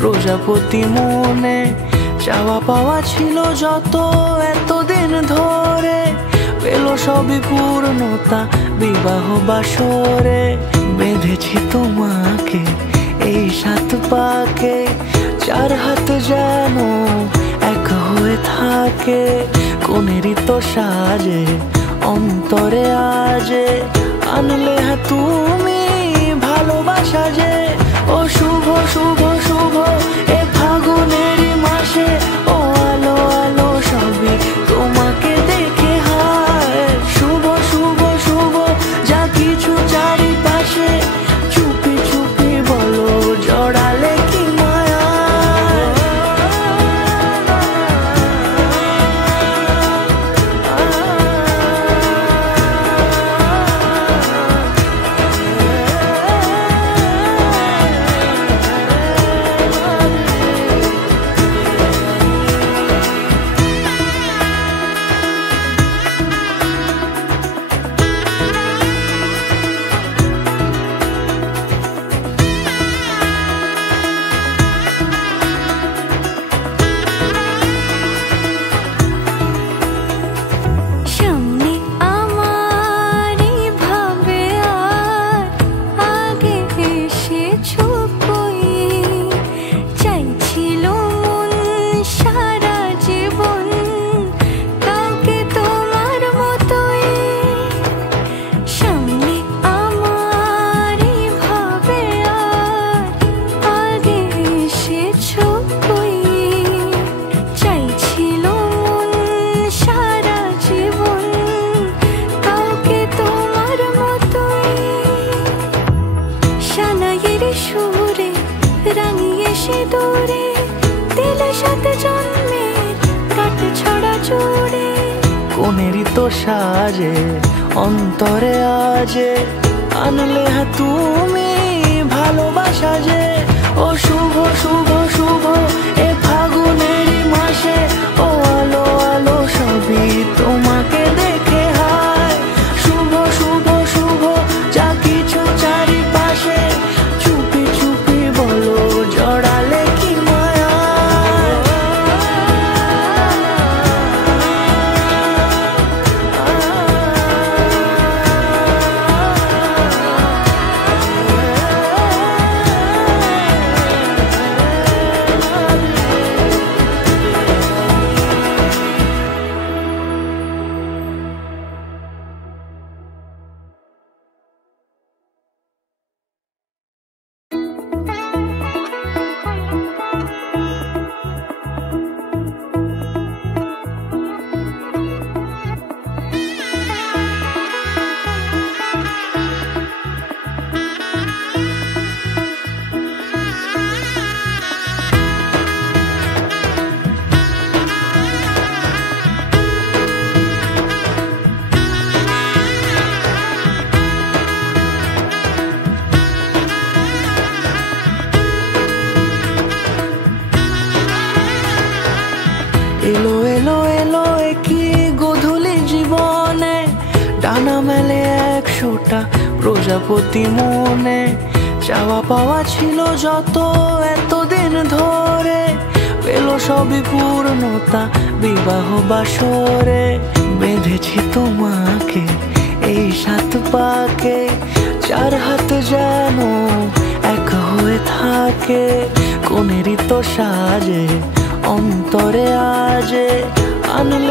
প্রজাপতি মনে চাওয়া পাওয়া ছিল যত এতদিন ধরে, পেল সবই পূর্ণতা বিবাহ বাসরে। বেঁধেছি তোমাকে এই 7 পাকে, 4 হাত যেন এক হয়ে থাকে। কোনেরই তো সাজে অন্তরে আজে আনলে তুমি ভালোবাসা যে। ও শুভ শুভ শুভ এ ফাগুনেরই মাসে, ও আলো আলো সবই তোমাকে দেখে হায়। শুভ শুভ শুভ যা কিছু চারিপাশে, চুপি চুপি বলো জড়ালে কি মায়া। কোনেরই তো সাজে অন্তরে আজে আনলে তুমি ভালোবাসা যে। ও শুভ শুভ শুভ এ ফাগুনেরই মাসে, ও আলো আলো সবই তোমাকে দেখে হায়। শুভ শুভ শুভ যা কিছু চারিপাশে, চুপি চুপি বলো জড়ালে কি মায়া। এলো এলো এলো কি গোধূলি জীবনে, ডানা মেলে 100টা প্রজাপতি মনে। চাওয়া পাওয়া ছিল যত এতদিন ধরে, পেল সবই পূর্ণতা বিবাহ বাসরে। বেঁধেছি তোমাকে এই 7 পাকে, 4 হাত যেন এক হয়ে থাকে। কোনেরই তো সাজে অন্তরে আজে আনলে